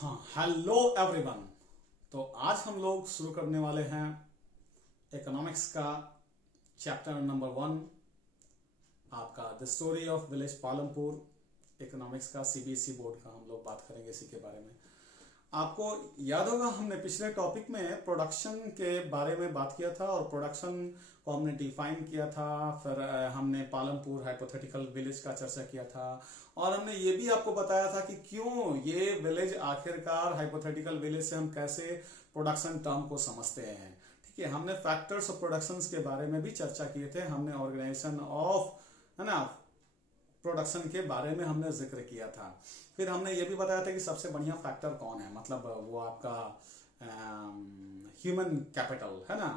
हाँ, hello everyone. तो आज हम लोग शुरू करने वाले हैं इकोनॉमिक्स का चैप्टर नंबर 1, आपका the story of village Palampur. Economics का सीबीएसई बोर्ड का हम लोग बात करेंगे इसी के बारे में। आपको याद होगा हमने पिछले टॉपिक में प्रोडक्शन के बारे में बात किया था और प्रोडक्शन को हमने डिफाइन किया था। फिर हमने पालमपुर हाइपोथेटिकल विलेज का चर्चा किया था और हमने ये भी आपको बताया था कि क्यों ये विलेज आखिरकार हाइपोथेटिकल विलेज से हम कैसे प्रोडक्शन टर्म को समझते हैं। ठीक है, हमने फैक्टर्स ऑफ प्रोडक्शन के बारे में भी चर्चा किए थे। हमने ऑर्गेनाइजेशन ऑफ प्रोडक्शन के बारे में हमने जिक्र किया था। फिर हमने ये भी बताया था कि सबसे बढ़िया फैक्टर कौन है, मतलब वो आपका ह्यूमन कैपिटल है ना।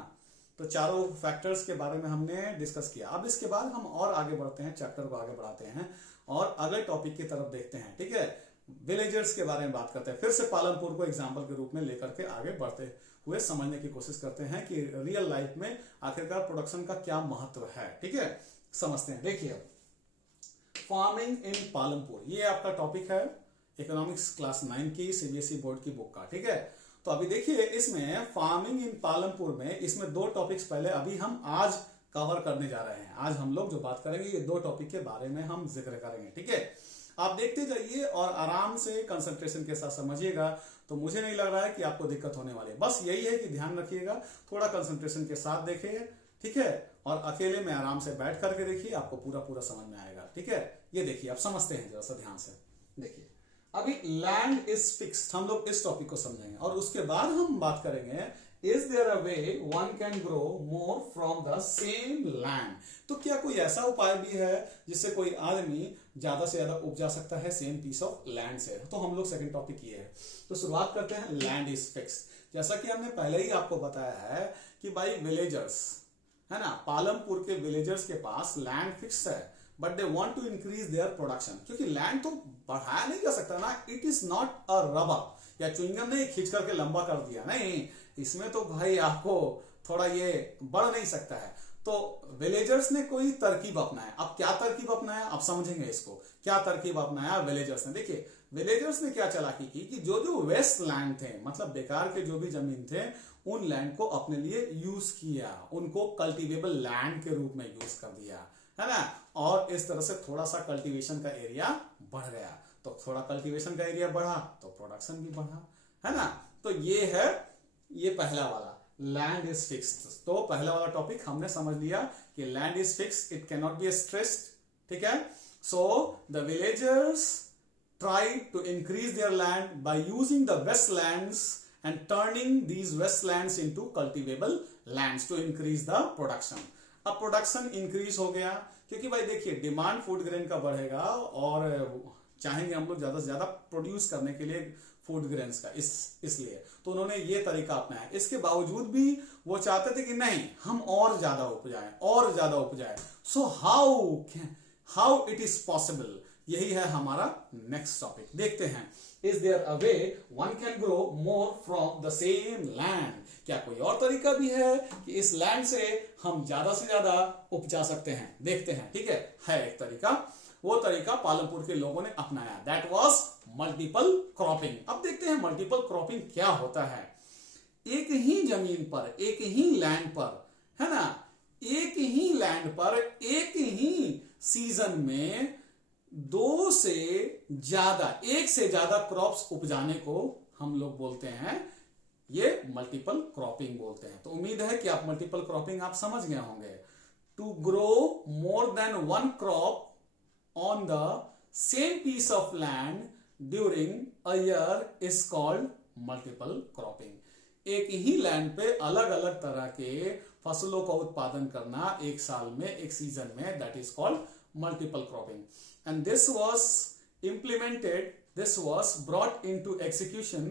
तो चारों फैक्टर्स के बारे में हमने डिस्कस किया। अब इसके बाद हम और आगे बढ़ते हैं, चैप्टर को आगे बढ़ाते हैं और अगले टॉपिक की तरफ देखते हैं। ठीक है, विलेजर्स के बारे में बात करते हैं। फिर से पालमपुर को एग्जाम्पल के रूप में लेकर के आगे बढ़ते हुए समझने की कोशिश करते हैं कि रियल लाइफ में आखिरकार प्रोडक्शन का क्या महत्व है। ठीक है, समझते हैं। देखिए, फार्मिंग इन पालमपुर, ये आपका टॉपिक है इकोनॉमिक्स क्लास 9 की सीबीएसई बोर्ड की बुक का। ठीक है, तो अभी देखिए इसमें फार्मिंग इन पालमपुर में इसमें दो टॉपिक्स पहले अभी हम आज कवर करने जा रहे हैं। आज हम लोग जो बात करेंगे ये दो टॉपिक के बारे में हम जिक्र करेंगे। ठीक है, आप देखते जाइए और आराम से कंसंट्रेशन के साथ समझिएगा। तो मुझे नहीं लग रहा है कि आपको दिक्कत होने वाली है। बस यही है कि ध्यान रखिएगा, थोड़ा कंसंट्रेशन के साथ देखिए। ठीक है, और अकेले में आराम से बैठ करके देखिए, आपको पूरा पूरा समझ में आएगा। ठीक है, ये देखिए आप समझते हैं जरा सा ध्यान से। देखिए अभी लैंड इज फिक्स्ड, हम लोग इस टॉपिक को समझेंगे और उसके बाद हम बात करेंगे is there a way one can grow more from the same land. तो क्या कोई ऐसा उपाय भी है जिससे कोई आदमी ज्यादा से ज्यादा उपजा सकता है सेम पीस ऑफ लैंड से। तो हम लोग सेकंड टॉपिक ये है। तो शुरुआत करते हैं लैंड इज फिक्स्ड। जैसा कि हमने पहले ही आपको बताया है कि भाई विलेजर्स है ना, पालमपुर के विलेजर्स के पास लैंड फिक्स है but they want to increase their production. क्योंकि लैंड तो बढ़ाया नहीं जा सकता ना, it is not a rubber या च्युइंगम नहीं खींच करके लंबा कर दिया, नहीं, इसमें तो भाई आपको थोड़ा ये बढ़ नहीं सकता है। तो विलेजर्स ने कोई तरकीब अपनाया। अब क्या तरकीब अपनाया आप समझेंगे इसको। क्या तरकीब अपनाया विलेजर्स ने? देखिए विलेजर्स ने क्या चालाकी की कि जो जो वेस्ट लैंड थे, मतलब बेकार के जो भी जमीन थे, उन लैंड को अपने लिए यूज किया, उनको कल्टीवेबल लैंड के रूप में यूज कर दिया, है ना। और इस तरह से थोड़ा सा कल्टीवेशन का एरिया बढ़ गया। तो थोड़ा कल्टीवेशन का एरिया बढ़ा तो प्रोडक्शन भी बढ़ा, है ना। तो ये पहला वाला लैंड इज फिक्स्ड। तो पहला वाला टॉपिक हमने समझ लिया कि land is fixed, it can not be stressed. ठीक है, so the villagers tried to increase their land by using the wastelands and turning these wastelands into cultivable lands to increase the production. अब production increase हो गया क्योंकि भाई देखिए demand food grain का बढ़ेगा और चाहेंगे हम लोग ज्यादा से ज्यादा प्रोड्यूस करने के लिए फूड ग्रेन्स का, इसलिए तो उन्होंने ये तरीका अपनाया। इसके बावजूद भी वो चाहते थे कि नहीं हम और ज्यादा उपजाए। So how it is possible, यही है हमारा नेक्स्ट टॉपिक। देखते हैं is there a way one can grow more from the same land. क्या कोई और तरीका भी है कि इस लैंड से हम ज्यादा से ज्यादा उपजा सकते हैं? देखते हैं। ठीक है एक तरीका, वो तरीका पालमपुर के लोगों ने अपनाया, दैट वाज मल्टीपल क्रॉपिंग। अब देखते हैं मल्टीपल क्रॉपिंग क्या होता है। एक ही जमीन पर, एक ही लैंड पर, है ना, एक ही लैंड पर एक ही सीजन में एक से ज्यादा क्रॉप्स उपजाने को हम लोग बोलते हैं, ये मल्टीपल क्रॉपिंग बोलते हैं। तो उम्मीद है कि आप मल्टीपल क्रॉपिंग आप समझ गए होंगे। To grow more than one crop on the same piece of land during a year is called multiple cropping. एक ही लैंड पे अलग अलग तरह के फसलों का उत्पादन करना एक साल में, एक सीजन में, that is called multiple cropping. And this was brought into execution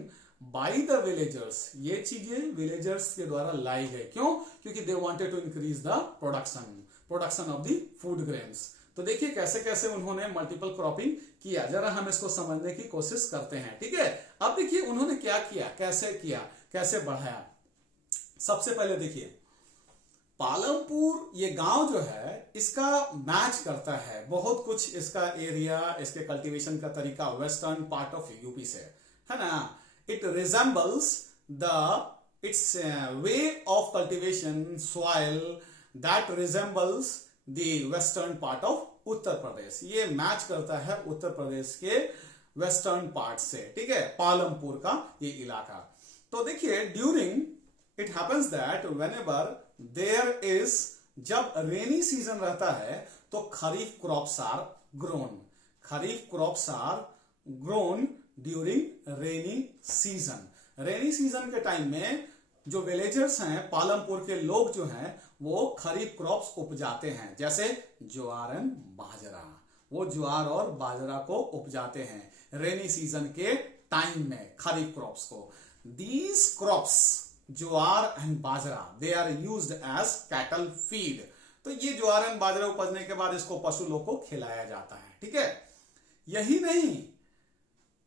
by the villagers. ये चीजें विलेजर्स के द्वारा लाई गई। क्यों? क्योंकि they wanted to increase the production of the food grains. तो देखिए कैसे कैसे उन्होंने मल्टीपल क्रॉपिंग किया, जरा हम इसको समझने की कोशिश करते हैं। ठीक है, अब देखिए उन्होंने क्या किया, कैसे बढ़ाया। सबसे पहले देखिए पालमपुर ये गांव जो है इसका मैच करता है बहुत कुछ, इसका एरिया, इसके कल्टीवेशन का तरीका वेस्टर्न पार्ट ऑफ यूपी से, है ना, it resembles the its way of cultivation soil that resembles the western part of Uttar Pradesh. ये मैच करता है उत्तर प्रदेश के वेस्टर्न पार्ट से, ठीक है, पालमपुर का ये इलाका। तो देखिए during it happens that whenever there is, जब रेनी सीजन रहता है तो kharif crops are grown, kharif crops are grown during rainy season. Rainy season के टाइम में जो विलेजर्स हैं, पालमपुर के लोग जो हैं, वो खरीफ क्रॉप्स उपजाते हैं, जैसे ज्वार एंड बाजरा। वो ज्वार और बाजरा को उपजाते हैं रेनी सीजन के टाइम में, खरीफ क्रॉप्स को। These crops, jowar and bajra, they are used as cattle feed. तो ये ज्वार एंड बाजरा उपजने के बाद इसको पशु लोग को खिलाया जाता है, ठीक है। यही नहीं,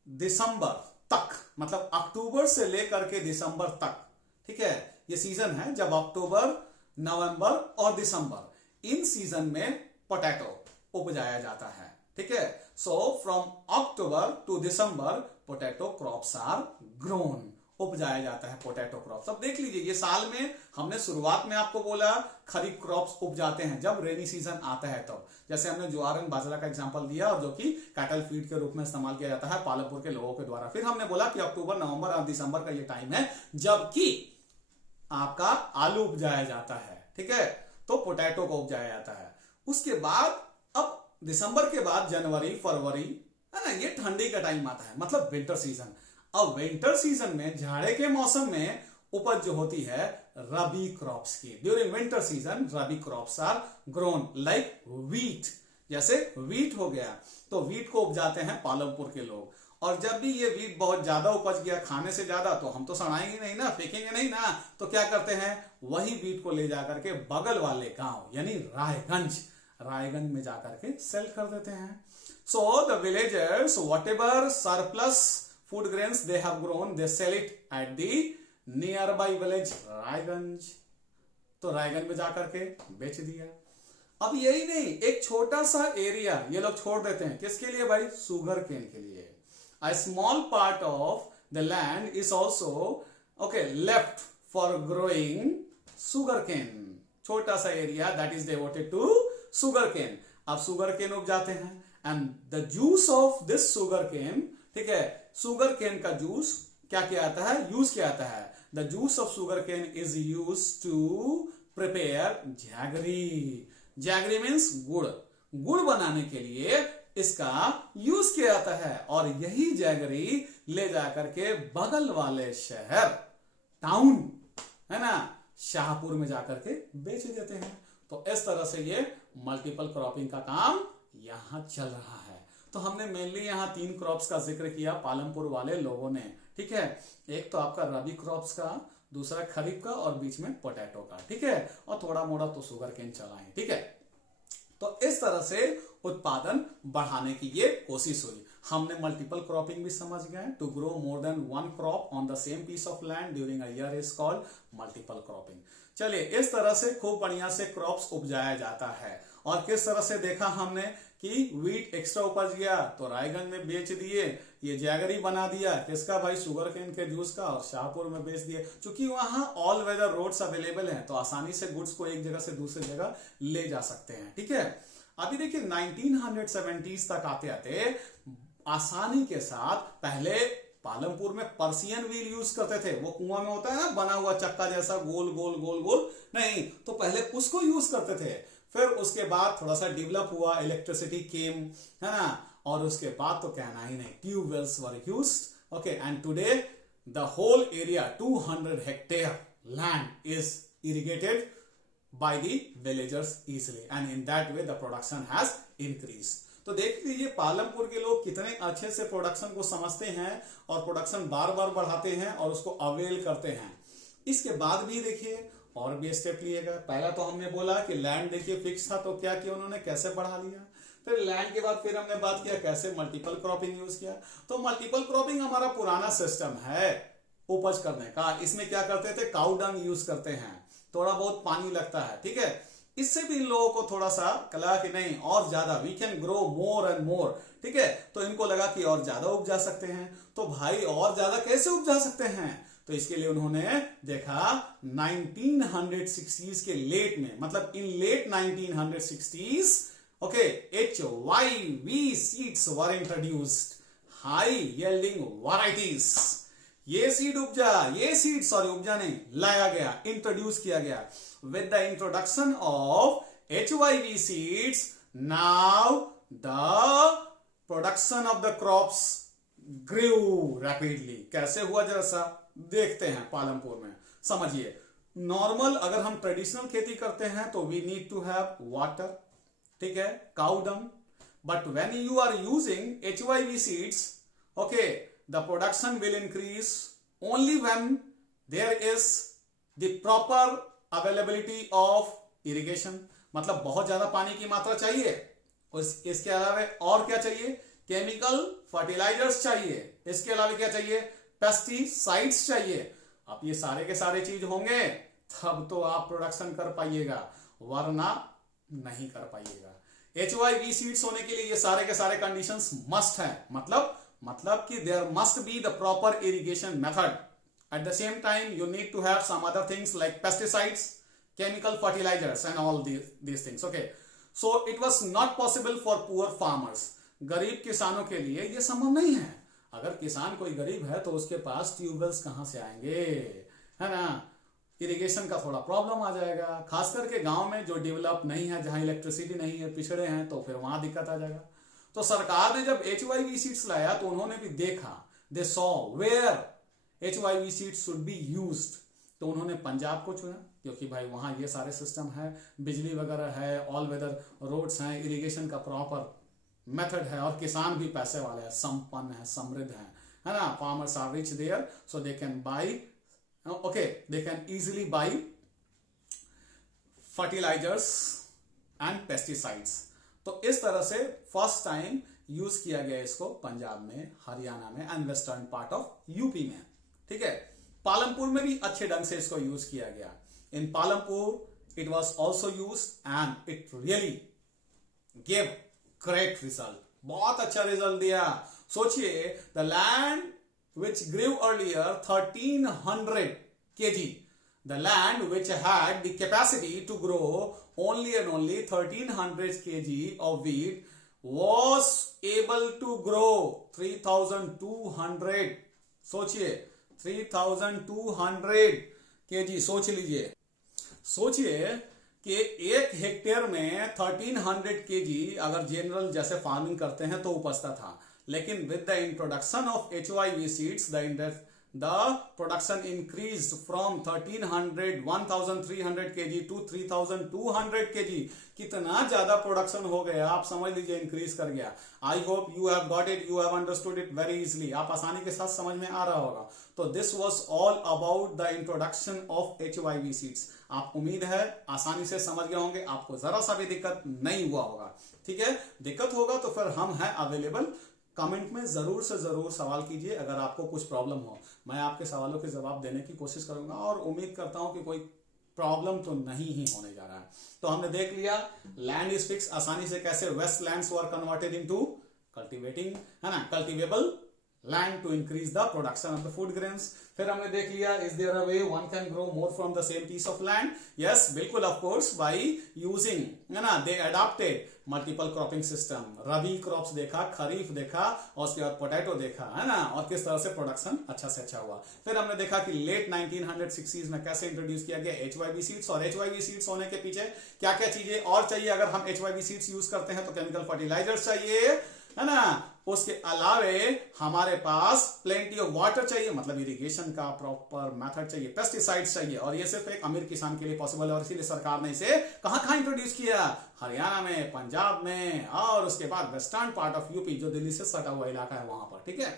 दिसंबर तक, मतलब अक्टूबर से लेकर के दिसंबर तक, ठीक है, ये सीजन है जब अक्टूबर, नवंबर और दिसंबर, इन सीजन में पोटैटो उपजाया जाता है, ठीक है। So from October to December potato crops are grown, उपजाया जाता है पोटैटो क्रॉप्स। अब देख लीजिए, ये साल में हमने शुरुआत में आपको बोला खरीफ क्रॉप्स उपजाते हैं जब रेनी सीजन आता है, तब जैसे हमने ज्वार एंड बाजरा का एग्जांपल दिया, और जो कि कैटल फीड के रूप में इस्तेमाल किया जाता है पालमपुर के लोगों के द्वारा। फिर हमने बोला कि अक्टूबर, नवंबर और दिसंबर का ये टाइम है जबकि आपका आलू उपजाया जाता है, ठीक है, तो पोटैटो को उपजाया जाता है। उसके बाद अब दिसंबर के बाद जनवरी, फरवरी, है ना, ये ठंडी का टाइम आता है, मतलब विंटर सीजन। अब विंटर सीजन में, जाड़े के मौसम में उपज जो होती है रबी क्रॉप्स की। During winter season rabi crops are grown like wheat, जैसे व्हीट हो गया, तो व्हीट को उपजाते हैं पालमपुर के लोग। और जब भी ये व्हीट बहुत ज्यादा उपज गया, खाने से ज्यादा, तो हम तो सड़ाएंगे नहीं ना, फेंकेंगे नहीं ना, तो क्या करते हैं, वही व्हीट को ले जाकर के बगल वाले गांव यानी रायगंज में जाकर के सेल कर देते हैं। So the villagers whatever surplus food grains they have grown, they sell it at the near by village Raiganj. तो रायगंज में जाकर के बेच दिया। अब यही नहीं, एक छोटा सा एरिया ये लोग छोड़ देते हैं, किसके लिए भाई, शुगर केन के लिए। A small part of the land is also left for growing sugarcane. छोटा सा area that is devoted to sugarcane. अब sugarcane उपजाते हैं and the juice of this sugarcane, ठीक है, sugarcane का जूस क्या किया जाता है, यूज किया जाता है। The juice of sugarcane is used to prepare jaggery. Jaggery means गुड़, गुड़ बनाने के लिए इसका यूज किया जाता है। और यही जैगरी ले जाकर के बगल वाले शहर, टाउन, है ना, शाहपुर में जाकर के बेच देते हैं। तो इस तरह से ये मल्टीपल क्रॉपिंग का काम यहां चल रहा है। तो हमने मेनली यहां 3 क्रॉप्स का जिक्र किया पालमपुर वाले लोगों ने, ठीक है। एक तो आपका रबी क्रॉप्स का, दूसरा खरीफ का, और बीच में पोटैटो का, ठीक है, और थोड़ा मोड़ा तो शुगर केन चला है, ठीक है। तो इस तरह से उत्पादन बढ़ाने की ये कोशिश हुई। हमने मल्टीपल क्रॉपिंग भी समझ गए। To grow more than 1 crop on the same piece of land during a year is called multiple cropping. चलिए, इस तरह से खूब बढ़िया से क्रॉप्स उपजाया जाता है। और किस तरह से देखा हमने कि व्हीट एक्स्ट्रा उपज गया तो रायगंज में बेच दिए, ये जैगरी बना दिया किसका भाई, शुगर केन के जूस का, और शाहपुर में बेच दिए। क्योंकि वहां ऑल वेदर रोड्स अवेलेबल हैं, तो आसानी से गुड्स को एक जगह से दूसरी जगह ले जा सकते हैं, ठीक है। अभी देखिए 1970s तक आते आते आसानी के साथ, पहले पालमपुर में पर्सियन व्हील यूज करते थे, वो कुआं में होता है ना बना हुआ चक्का जैसा, गोल गोल गोल गोल, नहीं, तो पहले उसको यूज करते थे। फिर उसके बाद थोड़ा सा डेवलप हुआ, इलेक्ट्रिसिटी केम, है ना, और उसके बाद तो कहना ही नहीं, tubewells were used, okay, and today the whole area 200 hectare land is irrigated by the villagers easily, and in that way the production has increased. तो देख लीजिए पालमपुर के लोग कितने अच्छे से प्रोडक्शन को समझते हैं और प्रोडक्शन बार बार बढ़ाते हैं और उसको अवेल करते हैं। इसके बाद भी देखिए और भी स्टेप लिएगा। पहला तो हमने बोला कि लैंड देखिए फिक्स था, तो क्या किया उन्होंने, कैसे बढ़ा लिया। फिर लैंड के बाद फिर हमने बात किया कैसे मल्टीपल क्रॉपिंग यूज किया। तो मल्टीपल क्रॉपिंग हमारा पुराना सिस्टम है उपज करने का। इसमें क्या करते थे, काउ डंग यूज करते हैं, थोड़ा बहुत पानी लगता है, ठीक है, इससे भी इन लोगों को थोड़ा सा लगा कि नहीं और ज्यादा we can grow more and more, ठीक है। तो इनको लगा कि और ज्यादा उपजा सकते हैं। तो भाई और ज्यादा कैसे उपजा सकते हैं, तो इसके लिए उन्होंने देखा 1960s के लेट में, मतलब in late 1960s, okay, HYV seeds were introduced, high yielding varieties. ये सीड उपजा नहीं, लाया गया, इंट्रोड्यूस किया गया। With the introduction of HYV seeds, now the production of the crops grew rapidly. कैसे हुआ जरा सा देखते हैं पालमपुर में, समझिए। नॉर्मल अगर हम ट्रेडिशनल खेती करते हैं तो we need to have water, ठीक है, cow dung. But when you are using HYV seeds, okay, the production will increase only when there is the proper availability of irrigation, मतलब बहुत ज्यादा पानी की मात्रा चाहिए। इसके अलावा और क्या चाहिए, केमिकल फर्टिलाइजर्स चाहिए। इसके अलावा क्या चाहिए, पेस्टिसाइड्स चाहिए। अब ये सारे के सारे चीज होंगे तब तो आप प्रोडक्शन कर पाइएगा, वरना नहीं कर पाइएगा। HYV सीड्स होने के लिए ये सारे के सारे कंडीशंस मस्ट है, मतलब कि there must be the proper irrigation method. At the same time you need to have some other things like pesticides, chemical fertilizers and all these things, okay. So it was not possible for poor farmers. गरीब किसानों के लिए ये संभव नहीं है। अगर किसान कोई गरीब है तो उसके पास ट्यूबवेल्स कहां से आएंगे, है ना। इरिगेशन का थोड़ा प्रॉब्लम आ जाएगा, खास करके गांव में जो डेवलप नहीं है, जहां इलेक्ट्रिसिटी नहीं है, पिछड़े हैं, तो फिर वहां दिक्कत आ जाएगा। तो सरकार ने जब HYV सीड्स लाया तो उन्होंने भी देखा, they saw where HYV seeds should be used. तो उन्होंने पंजाब को चुना, क्योंकि भाई वहां ये सारे सिस्टम है, बिजली वगैरह है, ऑल वेदर रोड्स हैं, इरिगेशन का प्रॉपर मेथड है, और किसान भी पैसे वाले हैं, संपन्न है, समृद्ध है ना। Farmers are rich there, so they can buy, okay, they can easily buy fertilizers and pesticides. तो इस तरह से फर्स्ट टाइम यूज किया गया इसको पंजाब में, हरियाणा में and western part of UP में, ठीक है। पालमपुर में भी अच्छे ढंग से इसको यूज किया गया। In Palampur it was also use and it really gave great result, बहुत अच्छा रिजल्ट दिया। सोचिए, the land which grew earlier 1300 kg, the land which had the capacity to grow only and only 1300 kg of wheat was able to grow 3200। सोचिए 3200 kg, सोचिए कि 1 hectare में 1300 kg अगर general जैसे फार्मिंग करते हैं तो उपजता था, लेकिन with the introduction of HYV seeds the production increased from 1300 kg to 3200 kg। कितना ज्यादा प्रोडक्शन हो गया, आप समझ लीजिए, इंक्रीज कर गया। I hope you have got it, you have understood it very easily, आप आसानी के साथ समझ में आ रहा होगा। तो this was all about the introduction of HYV seeds. आप उम्मीद है आसानी से समझ गए होंगे, आपको जरा सा भी दिक्कत नहीं हुआ होगा, ठीक है। दिक्कत होगा तो फिर हम हैं अवेलेबल, कमेंट में जरूर से जरूर सवाल कीजिए। अगर आपको कुछ प्रॉब्लम हो, मैं आपके सवालों के जवाब देने की कोशिश करूंगा, और उम्मीद करता हूं कि कोई प्रॉब्लम तो नहीं ही होने जा रहा है। तो हमने देख लिया लैंड इज फिक्स, आसानी से कैसे waste lands were converted into cultivating, है ना, cultivable land to increase the production of the food grains. फिर हमने देख लिया is there a way one can grow more from the same piece of land. Yes, बिल्कुल, of course, by using, है ना, they adopted multiple cropping system. Rabi crops देखा, खरीफ देखा, और उसके बाद पोटैटो देखा, है ना, और किस तरह से प्रोडक्शन अच्छा से अच्छा हुआ। फिर हमने देखा कि लेट 1960s में कैसे इंट्रोड्यूस किया गया HYV सीड्स, और HYV सीड्स होने के पीछे क्या क्या चीजें और चाहिए। अगर हम HYV सीड्स यूज करते हैं तो केमिकल फर्टिलाइजर्स चाहिए, है ना, उसके अलावे हमारे पास प्लेंटी ऑफ वाटर चाहिए, मतलब इरिगेशन का प्रॉपर मेथड चाहिए, पेस्टिसाइड्स चाहिए, और ये सिर्फ एक अमीर किसान के लिए पॉसिबल है। और इसीलिए सरकार ने इसे कहां इंट्रोड्यूस किया, हरियाणा में, पंजाब में, और उसके बाद वेस्टर्न पार्ट ऑफ यूपी, जो दिल्ली से सटा हुआ इलाका है, वहां पर, ठीक है।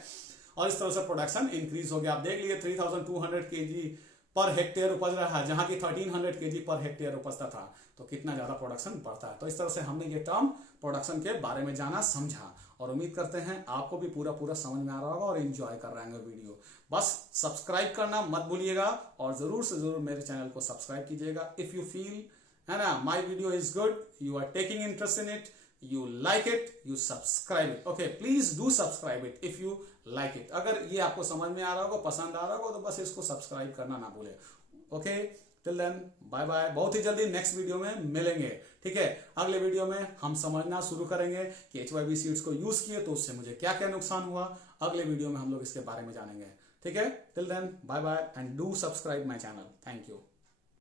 और इस तरह से प्रोडक्शन इंक्रीज हो गया। आप देख लिए 3200 kg पर हेक्टेयर उपज रहा है, जहां की 1300 kg पर हेक्टेयर उपजता था, तो कितना ज्यादा प्रोडक्शन बढ़ता है। तो इस तरह से हमने ये टर्म प्रोडक्शन के बारे में जाना, समझा, और उम्मीद करते हैं आपको भी पूरा समझ में आ रहा होगा और एंजॉय कर रहे हैं वीडियो। बस सब्सक्राइब करना मत भूलिएगा, और जरूर से जरूर मेरे चैनल को सब्सक्राइब कीजिएगा। इफ यू फील है ना, my video is good, you are taking interest in it, you like it, you subscribe it. Okay, please do subscribe it if you like it. अगर ये आपको समझ में आ रहा होगा, पसंद आ रहा होगा, तो बस इसको सब्सक्राइब करना ना भूले. Okay, till then bye bye. बहुत ही जल्दी नेक्स्ट वीडियो में मिलेंगे. ठीक है, अगले वीडियो में हम समझना शुरू करेंगे कि HYV सीड्स को यूज किए तो उससे मुझे क्या क्या नुकसान हुआ. अगले वीडियो में हम लोग इसके बारे में जानेंगे. ठीक है, till then bye bye and do subscribe my channel. Thank you.